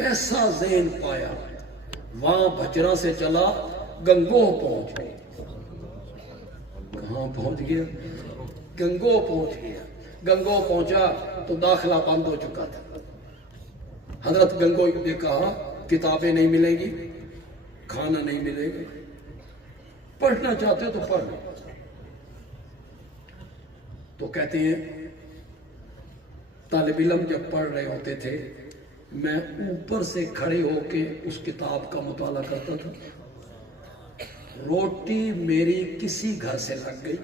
کیسا ذہن پایا، وہاں بھچرا سے چلا گنگوہ پہنچ گیا۔ کہاں پہنچ گیا؟ گنگوہ پہنچ گیا۔ گنگوہ پہنچا تو داخلہ بند ہو چکا تھا۔ حضرت گنگوئی نے کہا کتابیں نہیں ملیں گی، کھانا نہیں ملے گا، پڑھنا چاہتے ہو تو پڑھ لو۔ تو کہتے ہیں طالب علم جب پڑھ رہے ہوتے تھے میں اوپر سے کھڑے ہو کے اس کتاب کا مطالعہ کرتا تھا۔ روٹی میری کسی گھر سے لگ گئی۔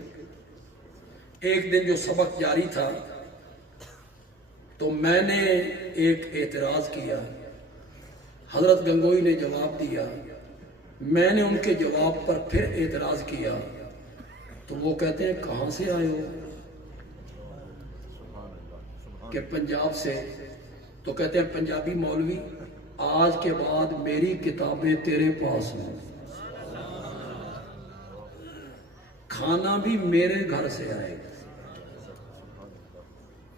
ایک دن جو سبق جاری تھا تو میں نے ایک اعتراض کیا، حضرت گنگوئی نے جواب دیا، میں نے ان کے جواب پر پھر اعتراض کیا تو وہ کہتے ہیں کہاں سے آئے ہو؟ کہ پنجاب سے۔ تو کہتے ہیں پنجابی مولوی آج کے بعد میری کتابیں تیرے پاس ہوں، کھانا بھی میرے گھر سے آئے گا۔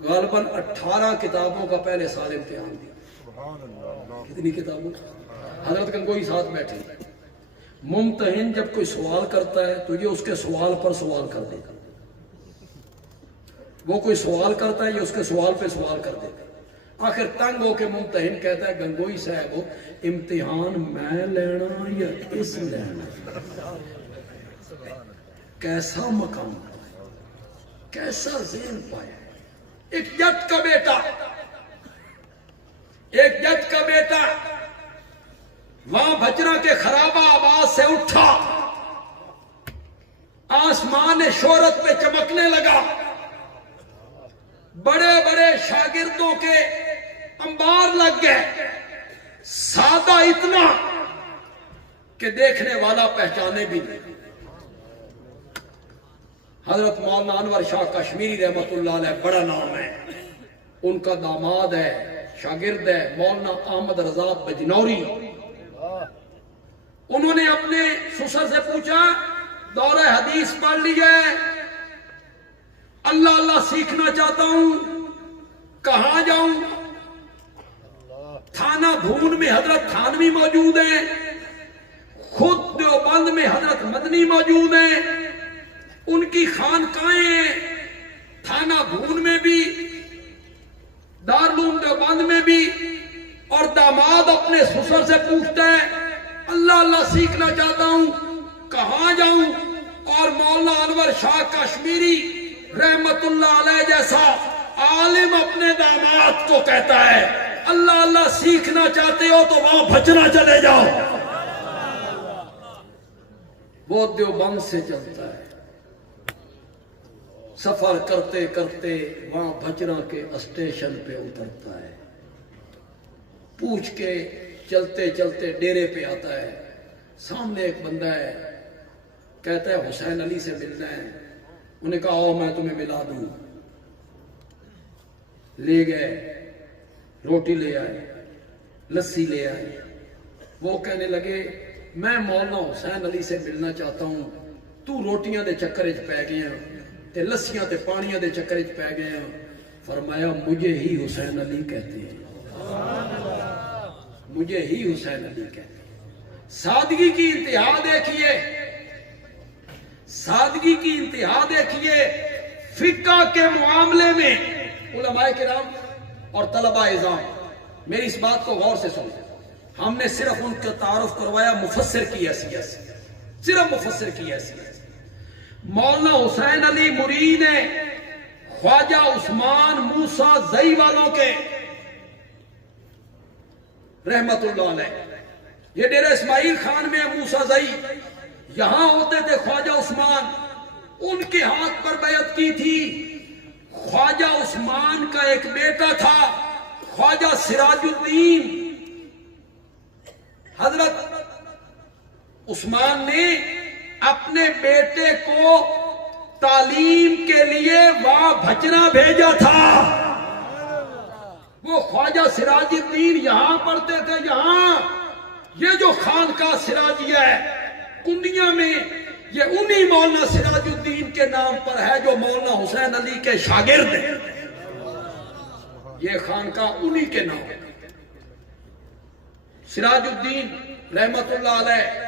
غالباً 18 کتابوں کا پہلے سال امتحان دیا۔ کتنی کتابوں؟ حضرت گنگوئی ساتھ بیٹھے۔ ممتحن جب کوئی سوال کرتا ہے تو یہ اس کے سوال پر سوال کر دے گا، وہ کوئی سوال کرتا ہے یہ اس کے سوال پہ سوال کر دے گا۔ آخر تنگ ہو کے ممتحن کہتا ہے گنگوئی صاحب امتحان میں لینا یا اس لینا؟ کیسا مقام، کیسا ذہن پایا۔ ایک جٹ کا بیٹا، ایک جٹ کا بیٹا وہاں بھچرا کے خرابہ آباد سے اٹھا، آسمان شہرت پہ چمکنے لگا، بڑے بڑے شاگردوں کے انبار لگ گئے، سادہ اتنا کہ دیکھنے والا پہچانے بھی نہیں۔ حضرت مولانا انور شاہ کشمیری رحمت اللہ علیہ بڑا نام ہے، ان کا داماد ہے، شاگرد ہے مولانا احمد رضا بجنوری۔ انہوں نے اپنے سسر سے پوچھا دورہ حدیث پڑھ لی ہے، اللہ اللہ سیکھنا چاہتا ہوں، کہاں جاؤں؟ تھانہ بھون میں حضرت تھانوی موجود ہیں، خود دیوبند میں حضرت مدنی موجود ہیں، ان کی خانقاہیں تھانہ بھون میں بھی، دارالعلوم دیوبند میں بھی، اور داماد اپنے سسر سے پوچھتا ہے اللہ اللہ سیکھنا چاہتا ہوں، کہاں جاؤں؟ اور مولانا انور شاہ کشمیری رحمت اللہ علیہ جیسا عالم اپنے داماد کو کہتا ہے اللہ اللہ سیکھنا چاہتے ہو تو وہاں بھچرا چلے جاؤ۔ وہ دیوبند سے چلتا ہے، سفر کرتے کرتے وہاں بھچرا کے اسٹیشن پہ اترتا ہے، پوچھ کے چلتے چلتے ڈیرے پہ آتا ہے، سامنے ایک بندہ ہے، کہتا ہے حسین علی سے ملنا ہے۔ انہوں نے کہا آؤ میں تمہیں ملا دوں۔ لے گئے، روٹی لے آئے، لسی لے آئے۔ وہ کہنے لگے میں مولانا حسین علی سے ملنا چاہتا ہوں، تو روٹیاں دے چکر وچ پی گیا تے لسیاں تے پانیاں دے چکر وچ پی گیا۔ فرمایا مجھے ہی حسین علی کہتے ہیں، مجھے ہی حسین علی کہتے ہیں۔ سادگی کی انتہا دیکھیے، سادگی کی انتہا دیکھیے۔ فقہ کے معاملے میں علماء کرام اور طلباء اعظام میری اس بات کو غور سے سنیں، ہم نے صرف ان کا تعارف کروایا مفسر کی حیثیت سے، صرف مفسر کی حیثیت سے۔ مولانا حسین علی مرید ہیں خواجہ عثمان موسیٰ زئی والوں کے رحمت اللہ علیہ۔ یہ ڈیرہ اسماعیل خان میں موسیٰ زئی، یہاں ہوتے تھے خواجہ عثمان، ان کے ہاتھ پر بیعت کی تھی۔ خواجہ عثمان کا ایک بیٹا تھا خواجہ سراج الدین۔ حضرت عثمان نے اپنے بیٹے کو تعلیم کے لیے وہاں بھچرا بھیجا تھا۔ وہ خواجہ سراج الدین یہاں پڑھتے تھے، یہاں یہ جو خانقاہ سراجیہ ہے کنڈیاں میں، یہ انہی مولانا سراج الدین کے نام پر ہے جو مولانا حسین علی کے شاگرد ہیں۔ یہ خانقاہ انہی کے نام ہے۔ سراج الدین رحمت اللہ علیہ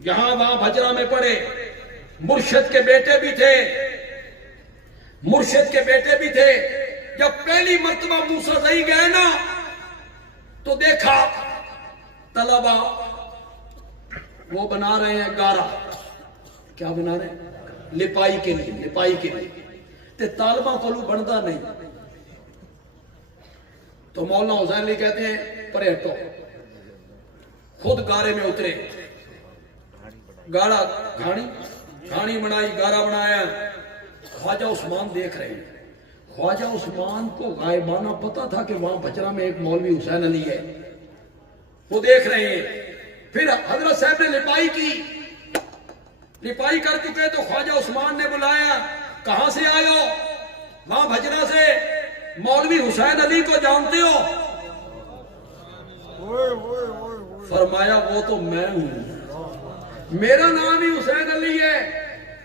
یہاں وہاں بھجرہ میں پڑھے. مرشد کے بیٹے بھی تھے، مرشد کے بیٹے بھی تھے. جب پہلی مرتبہ موسیٰ گئے نا تو دیکھا طلبہ وہ بنا رہے ہیں گارا. کیا بنا رہے ہیں؟ لپائی کے لیے، لپائی کے لیے. تے طالبہ کو بنتا نہیں. تو مولانا حسین علی کہتے ہیں پرے ہٹو. خود گارے میں اترے، گاڑا گھاڑی بنائی، گارا بنایا. خواجہ عثمان دیکھ رہے ہیں. خواجہ عثمان کو غائبانہ پتا تھا کہ وہاں بچرا میں ایک مولوی حسین علی ہے. وہ دیکھ رہے ہیں. پھر حضرت صاحب نے لپائی کی، لپائی کر چکے تو خواجہ عثمان نے بلایا. کہاں سے آئے ہو؟ وہاں بھجرہ سے. مولوی حسین علی کو جانتے ہو؟ فرمایا وہ تو میں ہوں، میرا نام ہی حسین علی ہے.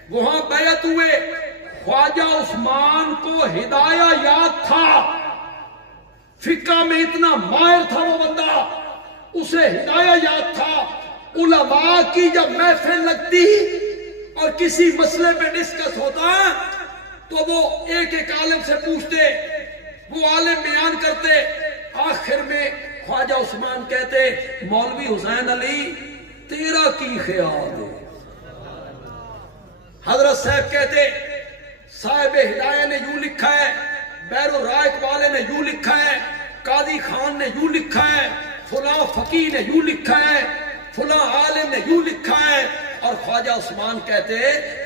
وہاں بیعت ہوئے. خواجہ عثمان کو ہدایہ یاد تھا، فقہ میں اتنا ماہر تھا وہ بندہ، اسے ہدایہ یاد تھا. علماء کی جب محفل لگتی اور کسی مسئلے پہ ڈسکس ہوتا تو وہ ایک ایک عالم سے پوچھتے، وہ عالم بیان کرتے. آخر میں خواجہ عثمان کہتے مولوی حسین علی تیرا کی خیال ہے؟ حضرت صاحب کہتے صاحب ہدایہ نے یوں لکھا ہے، بیر الرائق والے نے یوں لکھا ہے، قاضی خان نے یوں لکھا ہے، فلاں فقیہ نے یوں لکھا ہے، فلاں عالم نے یوں لکھا ہے. اور خواجہ عثمان کہتے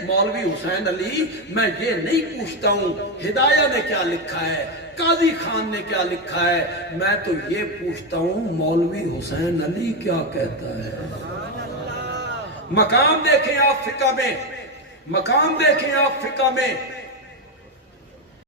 مولوی حسین علی میں یہ نہیں پوچھتا ہوں ہدایہ نے کیا لکھا ہے، قاضی خان نے کیا لکھا ہے، میں تو یہ پوچھتا ہوں مولوی حسین علی کیا کہتا ہے. مقام دیکھیں آپ فقہ میں، مقام دیکھیں آپ فقہ میں.